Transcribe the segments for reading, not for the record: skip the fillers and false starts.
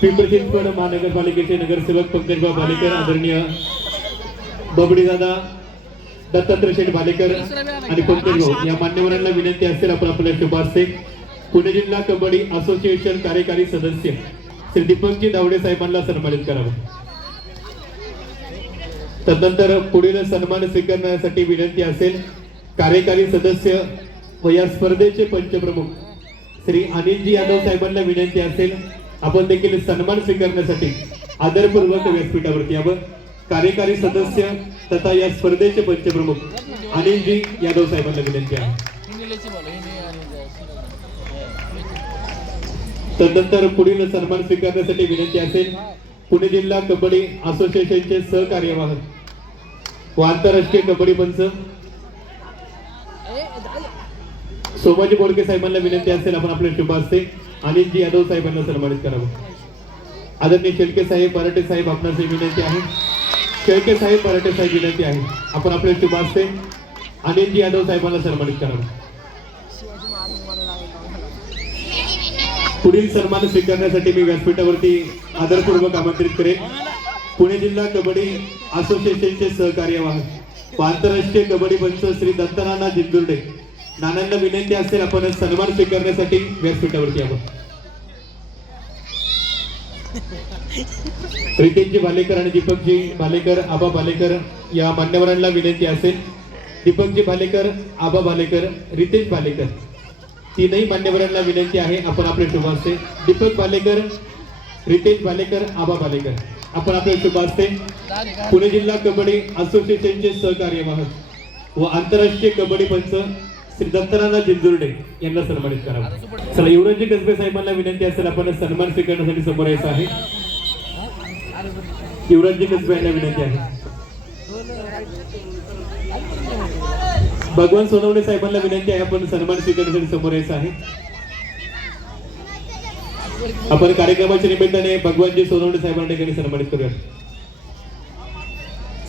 पिंपरी चिंचवड महानगरपालिकेचे नगरसेवक पंकजभाऊ भालेकर, आदरणीय बबडीदादा दत्तात्रय शेठ भालेकर आणि पंकजभाऊ या मान्यवरांना विनंती असेल आपण आपल्या शुभास्ते पुणे जिल्हा कबड्डी असोसिएशन कार्यकारी सदस्य श्री दीपकजी दावडे साहेबांना सन्मानित करावं। तदनंतर पुढील सन्मान स्वीकारण्यासाठी विनंती असेल कार्यकारी सदस्य व या स्पर्धेचे पंचप्रमुख श्री अनिलजी यादव साहेबांना विनंती असेल आपण देखील सन्मान स्वीकारण्यासाठी आदरपूर्वक व्यासपीठावरती यावं। कार्यकारी सदस्य तथा या स्पर्धेचे पंचप्रमुख अनिलजी यादव साहेबांना विनंती आहे। तदनंतर पुढील सन्मान स्वीकारण्यासाठी विनंती असेल पुणे जिल्हा कबड्डी असोसिएशनचे सहकार्यवाहक व आंतरराष्ट्रीय कबड्डी पंच सोमाजी बोडके साहेबांना विनंती असेल आपण आपल्या शुभास्ते अनिलजी यादव साहेबांना सन्मानित करावं। आदरणीय शेळके साहेब पराटे साहेब आपणास विनंती आहे, शेळके साहेब पराटे साहेब विनंती आहे आपण आपल्या शुभास्ते अनिलजी यादव साहेबांना सन्मानित करावं। पुढील सन्मान स्वीकारण्यासाठी मी व्यासपीठावरती आदरपूर्वक आमंत्रित करेन पुणे जिल्हा कबड्डी असोसिएशनचे सहकार्यवाहक व आंतरराष्ट्रीय कबड्डी पंच श्री दत्तानाना जिंदुर्डे नानांना विनंती असेल आपण सन्मान स्वीकारण्यासाठी व्यासपीठावरती यावं। रितेशजी भालेकर आणि दीपकजी भालेकर आबा भालेकर या मान्यवरांना विनंती असेल दीपकजी भालेकर आबा भालेकर रितेश भालेकर तीनही मान्यवरांना विनंती आहे आपण आपले शुभास्ते दीपक भालेकर रितेश भालेकर आबा भालेकर आपण आपले शुभास्ते पुणे जिल्हा कबड्डी असोसिएशनचे सहकार्यवाहक व आंतरराष्ट्रीय कबड्डी पंच श्री दत्तानाना जिंजुर्डे यांना सन्मानित करावं। चला युवराजजी कसबे साहेबांना विनंती असेल आपण सन्मान स्वीकारण्यासाठी समोर यायचं आहे। युवराजजी कसबे यांना विनंती आहे। भगवान सोनवणे साहेबांना विनंती आहे आपण सन्मान स्वीकारण्यासाठी समोर यायचं आहे। आपण कार्यक्रमाच्या निमित्ताने भगवानजी सोनवणे साहेबांना ठिकाणी सन्मानित करूया।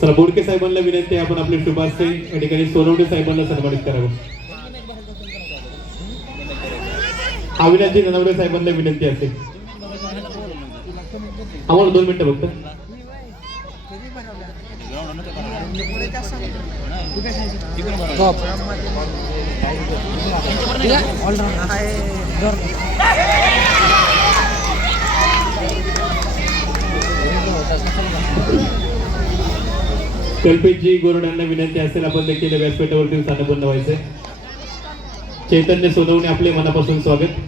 चला बोडके साहेबांना विनंती आहे आपण आपले शुभास्ते या ठिकाणी सोनवणे साहेबांना सन्मानित करावं। अविनाशजी ननवरे साहेबांना विनंती असेल आम्हाला 2 मिनिटं फक्त। कल्पेशजी गोरडांना विनंती असेल आपण देखील व्यासपीठावरती स्थानपन्न व्हायचंय। चैतन्य सोनवणे आपले मनापासून स्वागत।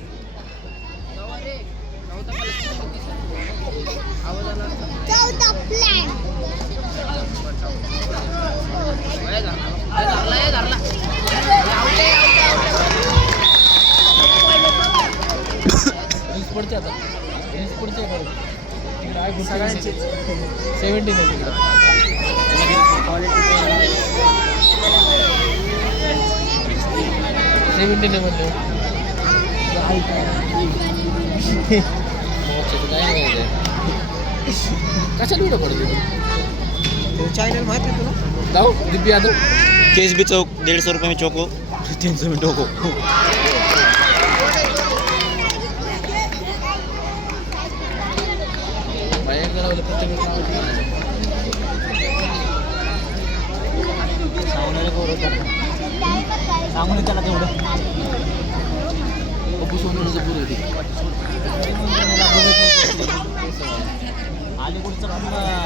चैनल माहिती है तुला दाऊ दिव्य यादव केसबी चौक 150 रुपये में चौको 300 में टोको। सांगून त्याला तेवढं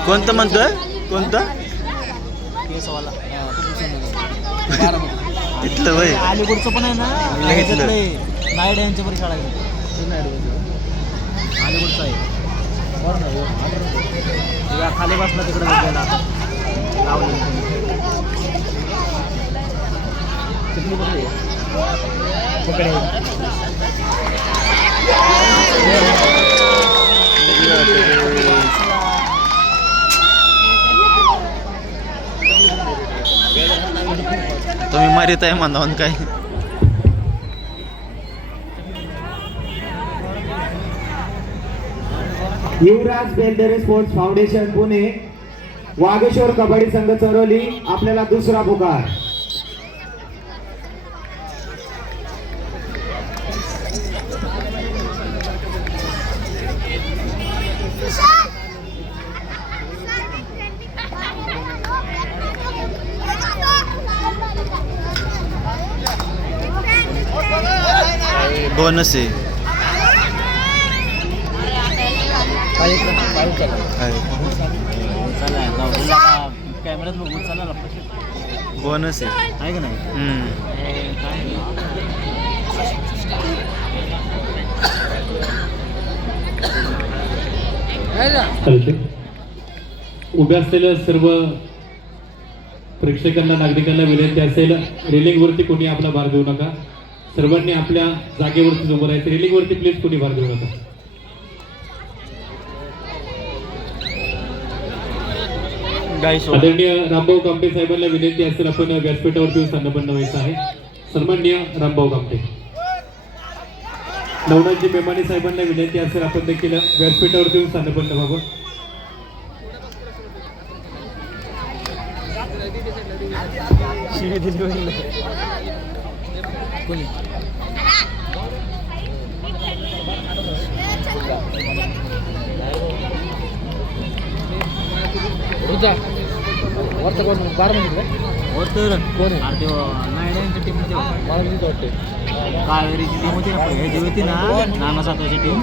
कोणतं म्हणतोय कोणतं केसवाला तिथलं वय अलीकडचं पण आहे ना नायडे यांच्या परी शाळा अलीकडचं आहे खाली बसला तिकडे गेला तुम्ही मारित आहे म्हणावून काय युवराज बेलदरे स्पोर्ट्स फाउंडेशन पुणे वागेश्वर कबड्डी संघ चरवली आपल्याला दुसरा पुकार। बोनस आहे कॅमेऱ्यात बघू चला बोनस आहे आहे का नाही चालते. उभ्या असलेल्या सर्व प्रेक्षकांना नागरिकांना विनंती असेल, रेलिंग वरती कोणी आपला भार देऊ नका. सर्वांनी आपल्या जागेवरती उभं राहायचं. रेलिंग वरती प्लीज कोणी भार देऊ नका. आदरणीय रामभाऊ कामटे साहेबांना विनंती असेल, आपण व्यासपीठावरती स्थानपन्न व्हायचं आहे. सन्माननीय रामभाऊ कामटे. नवनाथजी मेमाने साहेबांना विनंती असेल, आपण देखील व्यासपीठावरती स्थानपन्न व्हावं. कावेरीची टीम होती ना ह्याची होती ना नाना सातवाची टीम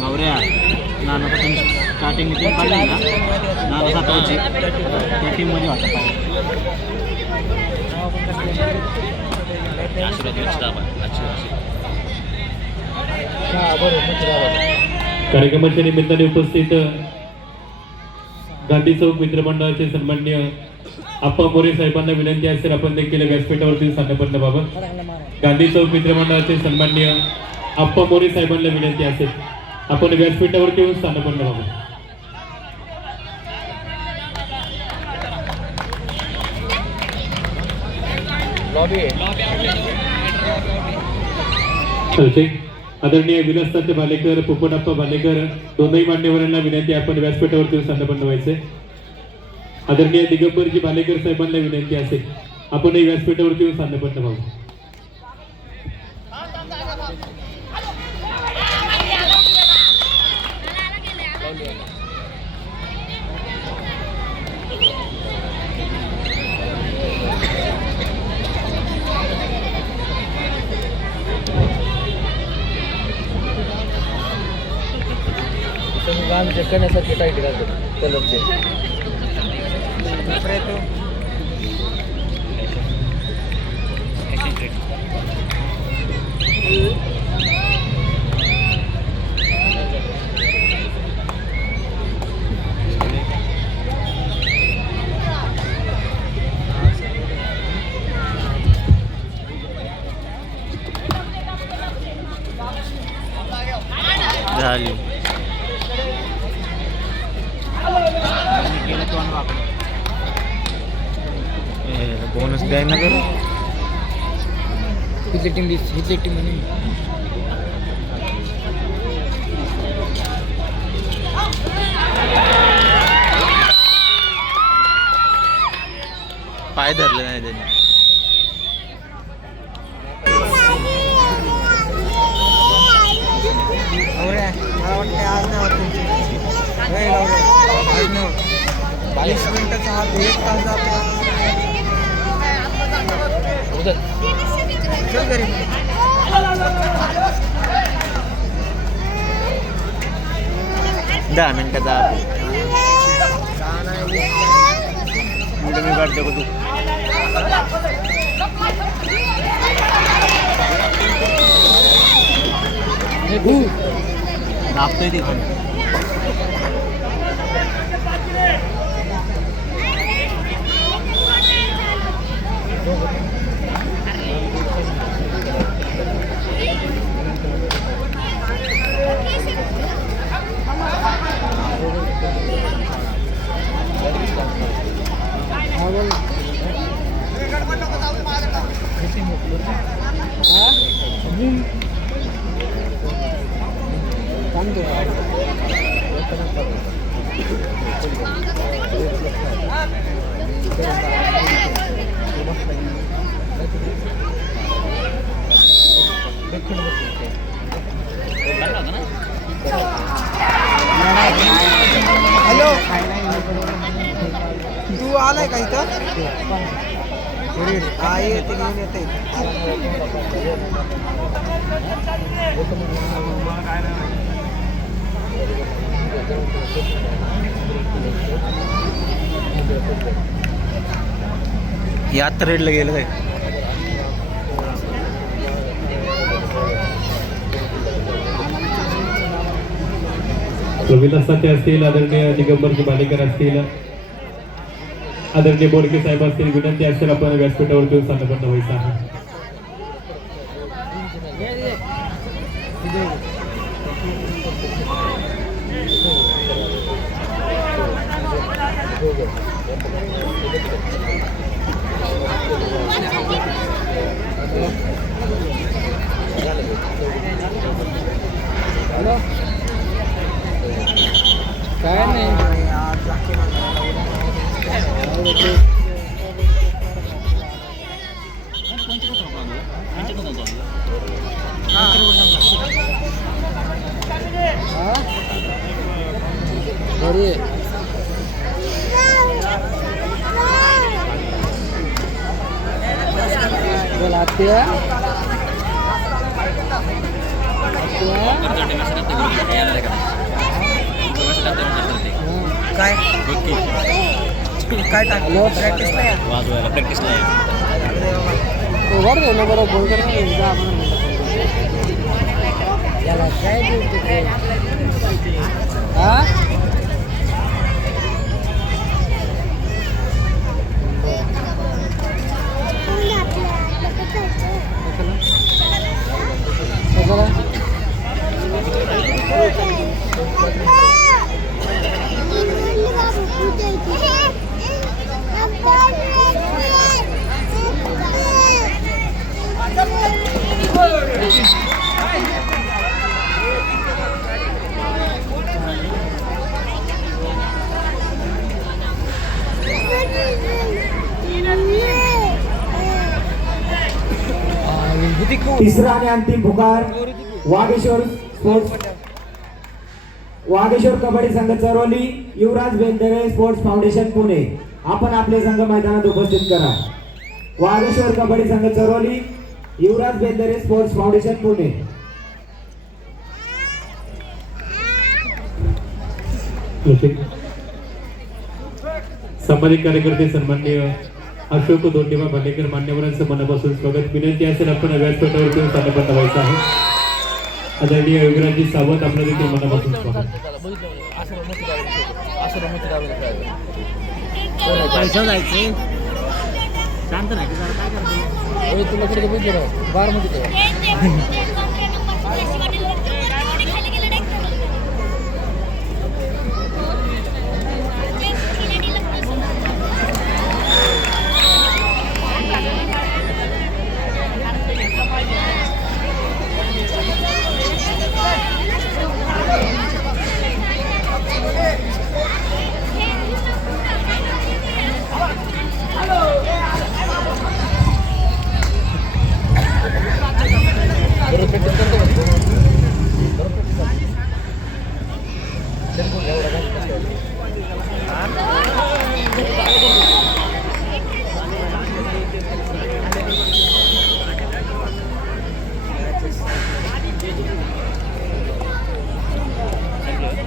गौऱ्या नाना टीम स्टार्टिंग टीम काढली ना नाना सातवाची त्या टीम मध्ये होता कार्यक्रमाच्या निमित्ताने उपस्थित गांधी चौक मित्रमंडळाचे सन्माननीय आप्पा मोरे साहेबांना विनंती असेल, आपण देखील व्यासपीठावरती स्थानपन्न व्हावं. गांधी चौक मित्रमंडळाचे सन्माननीय आप्पा मोरे साहेबांना विनंती असेल, आपण व्यासपीठावरती येऊन स्थानपन्न व्हावं. आदरणीय विलासतात्या भालेकर, पोपटप्पा भालेकर दोनही मान्यवरांना विनंती, आपण व्यासपीठावरती स्थानपन्न व्हायचे. आदरणीय दिगंबरजी भालेकर साहेबांना विनंती असेल, आपणही व्यासपीठावरती स्थानपन्न व्हावं. काम चेक करण्यासाठी टाईट घालतो कलरचे झाली बोनस द्याय ना करू हिथली टीम म्हणून पाय धरले नाही त्यांनी. मला वाटतं आज नाही 40 मिनिटाचा हा 1 तास जातो. चल घरी 10 मिनिटाचा मी काढतो का तू दाबतोय ते पण सांगतो हॅलो तू आलाय का इथं हा येते घेऊन येते यात्रेला गेलं काय कविता साथे असतील, आदरणीय दिगंबरजी भालेकर असतील, आदरणीय बोडके साहेब असतील, विनंती असेल आपण व्यासपीठावरती येऊन स्थानपन्न व्हायचं आहे. काय नाही बरी काय काय टाकलं प्रॅक्टिसला वाजवायला प्रॅक्टिसला वर ना बरोबर फोन कर याला काय हा तिसरा आणि अंतिम पुकार वागेश्वर कबड्डी संघ चरोली, युवराज बेंदरे स्पोर्ट्स फाउंडेशन पुणे. आपण आपले संघ मैदानात उपस्थित करा. वागेश्वर कबड्डी संघ चरोली, युवराज बेंदरे स्पोर्ट्स फाउंडेशन पुणे. संबंधित कार्यकर्ते सन्माननीय अशोक दोंडेबा भालेकर मान्यवरांचं मनापासून स्वागत. विनंती असेल आपण व्यासपीठावर येऊन स्थानपन्न व्हायचं आहे. आदरणीय योगराजजी सावंत आपलं देखील मनापासून स्वागत. पैसा जायचे शांत नाही काय करतो तुला कुठे बार मध्ये